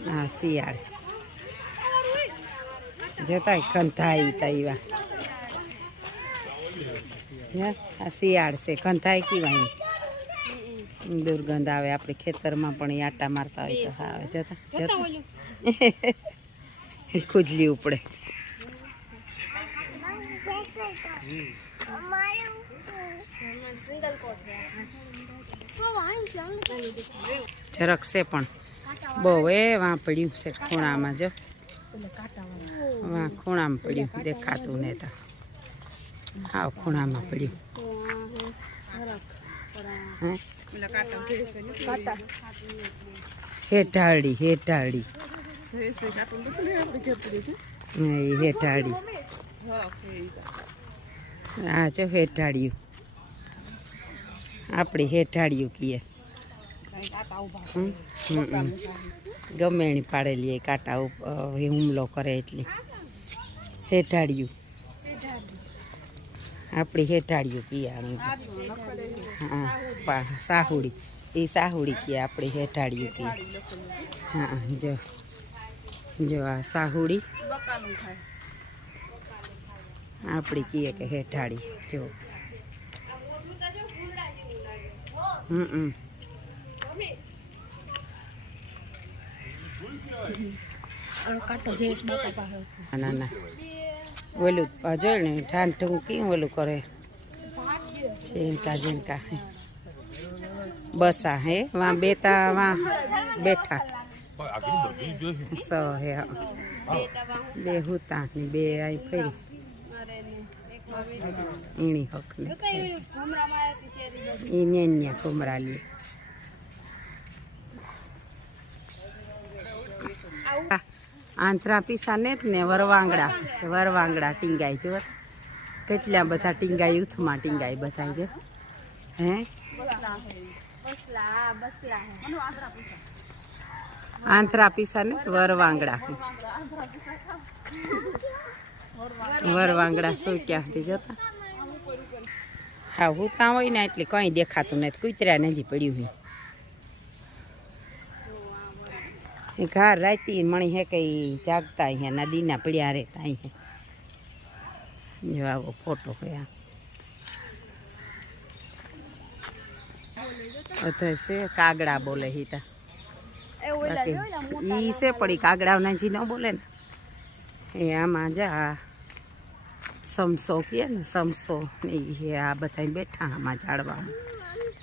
હા શિયાળ જોતા કંથાઈ તૈવા આ શિયાળ છે કંથાઈ કીવાય દુર્ગંધ આવે આપણે ખેતરમાં પણ આટા મારતા હોય તો આવે જતા જતા ખુજલી ઉપડે જરાક છે પણ બહુ વાં પડ્યું છે ખૂણામાં જો વાં ખૂણામાં પડ્યું દેખાતું ને તો હા ખૂણામાં પડ્યું હેઠાળી હેઠાળી હેઠાળી હા જો હેઠાળ્યું આપણી હેઠાળ્યું કીએ ગમે એની પાડેલી એ કાંટા હુમલો કરે એટલી હેઠાળ્યું આપણી હેઠાળ્યું કીએ હા સાહુડી એ સાહુડી કીએ આપણી હેઠાળ્યું કીએ હા જો જો આ સાહુડી આપણી કીએ કે હેઠાળી જો ના ના ઓલું જોઈ ને ઠાંઠું કેવું ઓલું કરે ઝીણકા ઝીણકા બસા હે વાં બેતા વાં બેઠા સ હે બે હુતા ને બે આઈ ફરી ઈણી હક ને ઈ ન્યા કુમરા લે આંતરા પીસા ને જ ને વરવાંગડા ટીંગાઈ જો કેટલા બધા ટીંગાઈ યુથમાં ટીંગાઈ બધા જો હે આંતરા પીસા ને વરવાંગડા વરવાંગડા શું ક્યાંથી જતા હા હું ત્યાં હોય ને એટલે કંઈ દેખાતું નથી કૂતરા નજી પડ્યું હોય ઘર રાતી મણી હે કઈ જાગતા અહીંયા નદીના પડ્યા રહેતા અહીંયા જો આવો ફોટો હે અત્યારે છે કાગડા બોલે હિતા ઈ છે પડી કાગડા નજી ન બોલે ને એ આમાં જા સમસો કહે ને સમસો ને એ આ બધા બેઠા આમાં ઝાડવામાં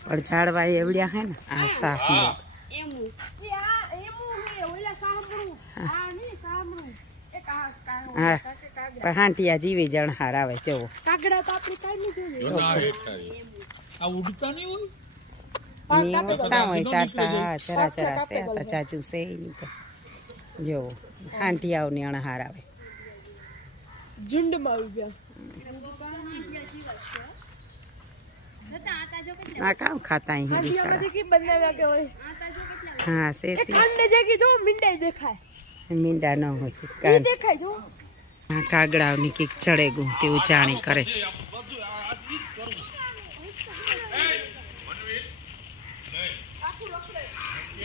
પણ ઝાડવા એવડ્યા હે ને આ સાફ હા પણ હાંટિયા જીવી જણહાર આવે જવો ઉડતા હોય તારતા હા ચરા ચરા છે હતા ચાચુ છે નહીં તો જોવો હાંટિયાઓની અણહાર આવે આ કામ ખાતા અહીં હા છે મીંડા ન હોય હા કાગડાઓની કીક ચડે ગું તેવું જાણી કરે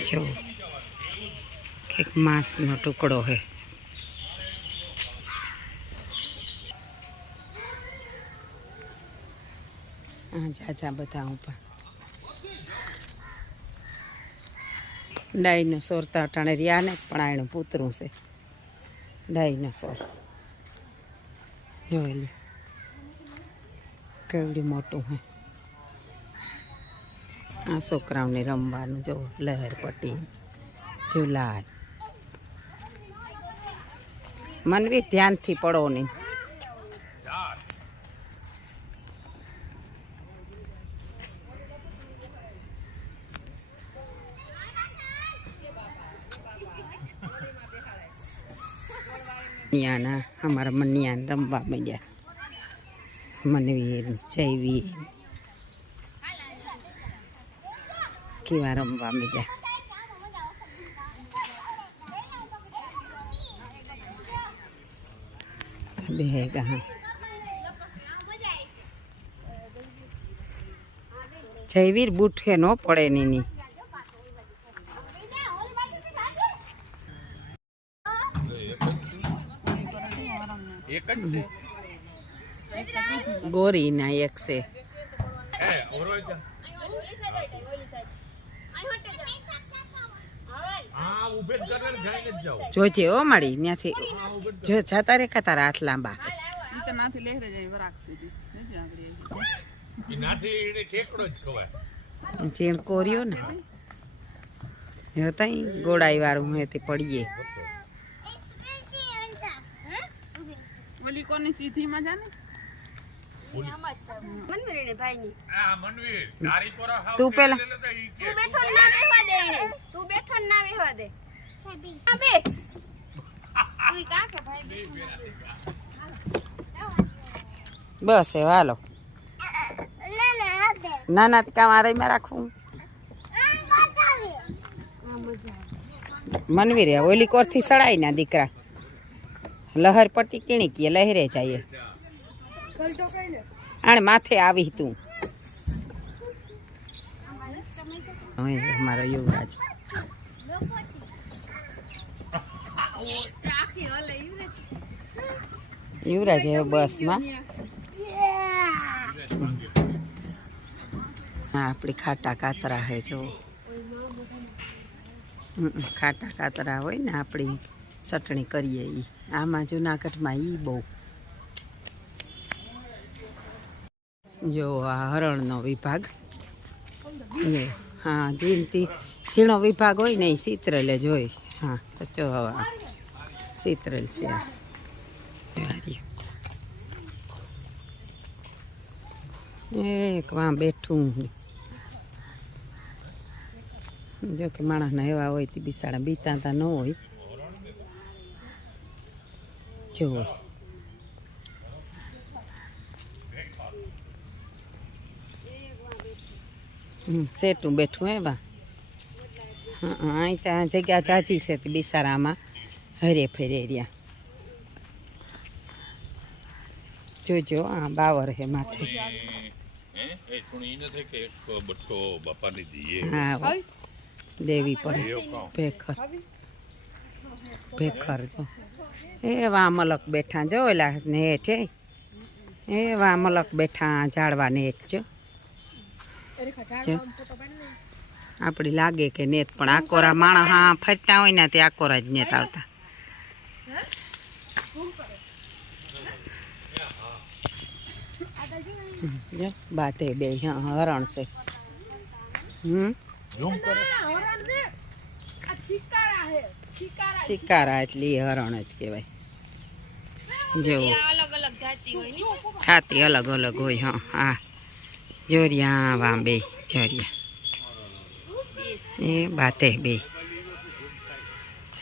જો એક માંસનો ટુકડો હે હા જાજા બધા ઉપર ડાયનોસોર તો અટાણે રહ્યા ને પણ આનું પૂતરું છે ડાયનોસોર જોઈ લે કેવડી મોટું હે આ છોકરાઓને રમવાનું જો લહેર પટ્ટી ઝુલા મનવી ધ્યાનથી પડો નહીં મનિયાના અમારા મનિયાને રમવા માંડ્યા મનવીર જયવીર કેવા રમવા માંડ્યા બે ગા જયવીર બુઠે ન પડે ની એક જ છે. ગોરી ના એક છે. હે ઓરોય છે. હા ઉભે જ કરે જઈને જ જાવ. જોજે ઓ મારી ત્યાંથી જો જતા રેખા તારા હાથ લાંબા. ઈ તો નાથી લહેરે જાય વરાક સુધી નથી આગળ ઈ નાથી એને ઠેકડો જ ખવાય. ચીણ કોર્યો ને જો તઈ ગોળાઈ વાળું હે તે પડીએ. ઓલી કોની સીધી માં જાને મનવીર ભાઈની આ મનવીર તારી કોરા હાવ તું પેલા તું બેઠો ને ના બેહવા દે એને તું બેઠો ને ના બેહવા દે આ બે પૂરી કાકે ભાઈ બે બસ એ હાલો. ના ના કામ આરામમાં રાખવું. મનવીરે ઓલી કોરથી સડાઈ ના દીકરા લહર પટ્ટી કીણી કે લહેરે જાય આણે માથે આવી તું. હવે અમારો યુવરાજ યુવરાજ હવે બસમાં હા આપણી ખાટા કાતરા હે જો ખાટા કાતરા હોય ને આપણી ચટણી કરીએ ઈ આમાં જુનાગઢમાં ઈ બહુ જો આ હરણનો વિભાગ હા જીનતી ઝીણો વિભાગ હોય ને એ સિત્રલે જોઈ. હા તો જો હવે સિત્રલ છે એક વાં બેઠું જો કે માણસના એવા હોય તે બિસાડા બીતાતા ન હોય જો સેટું બેઠું એવા. હા અહીં ત્યાં જગ્યા જાજી છે તે બિસારામાં હરે ફેરે રહ્યા. જોજો આ બાવર હે માથે. હા દેવી પડે ભેખર ભેખર જો એવા મલક બેઠા જો એલા ને હેઠે એવા મલક બેઠા ઝાડવા ને હેઠ જો આપણી લાગે કે નેત પણ આકોરા માણસ હા ફરતા હોય ને તે આકોરા જ નેત આવતા. બાતે બે હરણ છે. શિકારા એટલે હરણ જ કહેવાય. જેવું છાતી અલગ અલગ હોય. હા હા જોરિયા વાં બે જોરિયા એ બાતે બે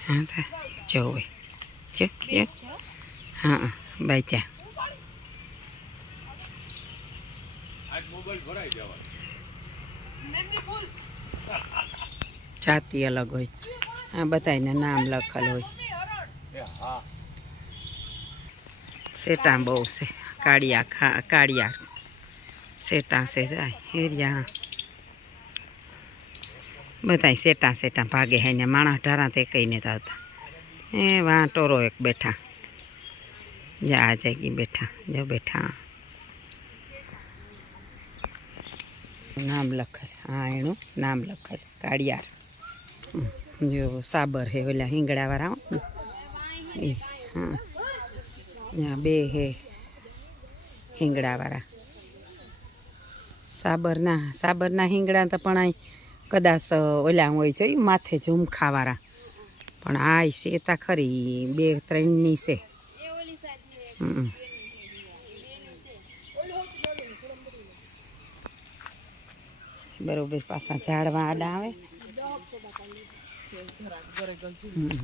હા જોવે જો હા બાઈ ત્યાં છાતી અલગ હોય. આ બધાને નામ લખેલ હોય. સેટા બહુ છે કાળિયા કાળિયા સેટા છે જાય એરિયા બધા સેટા સેટા ભાગે હે ને માણસ ઢારા તે કઈ નથી આવતા. એ વાં ટોરો એક બેઠા જા જાગી બેઠા જો બેઠા નામ લખેલ. હા એનું નામ લખેલ કાળિયાર. જો સાબર હે ઓલા હિંગડાવાળા એ હા ત્યાં બે હે હિંગડાવાળા. સાબરના હિંગડા તો પણ અહીં કદાચ ઓલા હોય જોઈ માથે ઝુમખાવાળા પણ આ સેતા ખરી 2-3ની છે. બરોબર પાછા ઝાડવા આડા આવે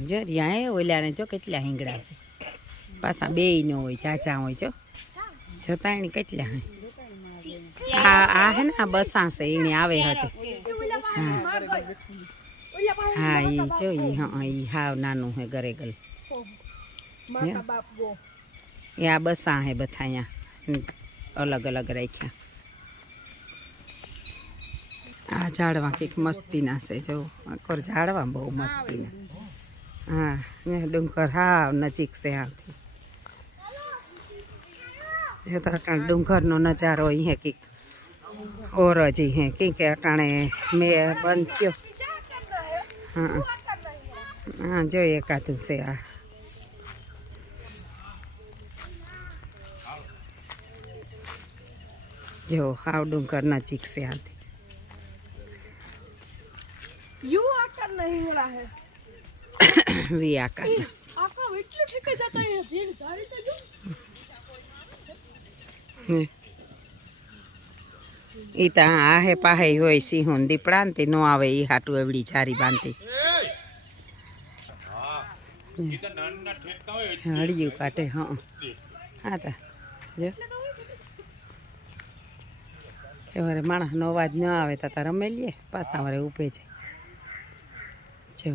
જો રહ્યા એ ઓલાને જો કેટલા હિંગડા છે પાછા બે નો હોય ચાચા હોય જો જોતા એની કેટલા હે. આ હે ને આ બસા છે એને આવે હજે. હા એ જો એ હાવ નાનું હે ગરેગલ એ આ બસા હે બધા અહીંયા અલગ અલગ રાખ્યા. આ ઝાડવા કંઈક મસ્તીના છે જો આખોર ઝાડવા બહુ મસ્તીના. હા ડુંગર હાવ નજીક છે આવતી જો તો અટાણે ડુંગરનો નજારો અહીંયા કંઈક ઓર જ હે કંઈક અટાણે મેં બંધ થયો. હા હા જોઈએ એકાદું છે આ. જો હાવ ડુંગર નજીક છે આથી. यू आकर नहीं मिला है વી આકાર आका इतने ठेके जाता है जेल जारी तो जो ઈ તો આહે પાહે હોય સિંહોન દીપડા ને તે ન આવે એ હાટું એવડી જારી બાંધી ઈ તો નાના ઠેકતા હોય હળિયું કાઢે. હા હા તા જો સવારે માણસનો અવાજ ન આવે તો રમે લઈએ પાછા વારે ઊભે જાય. જો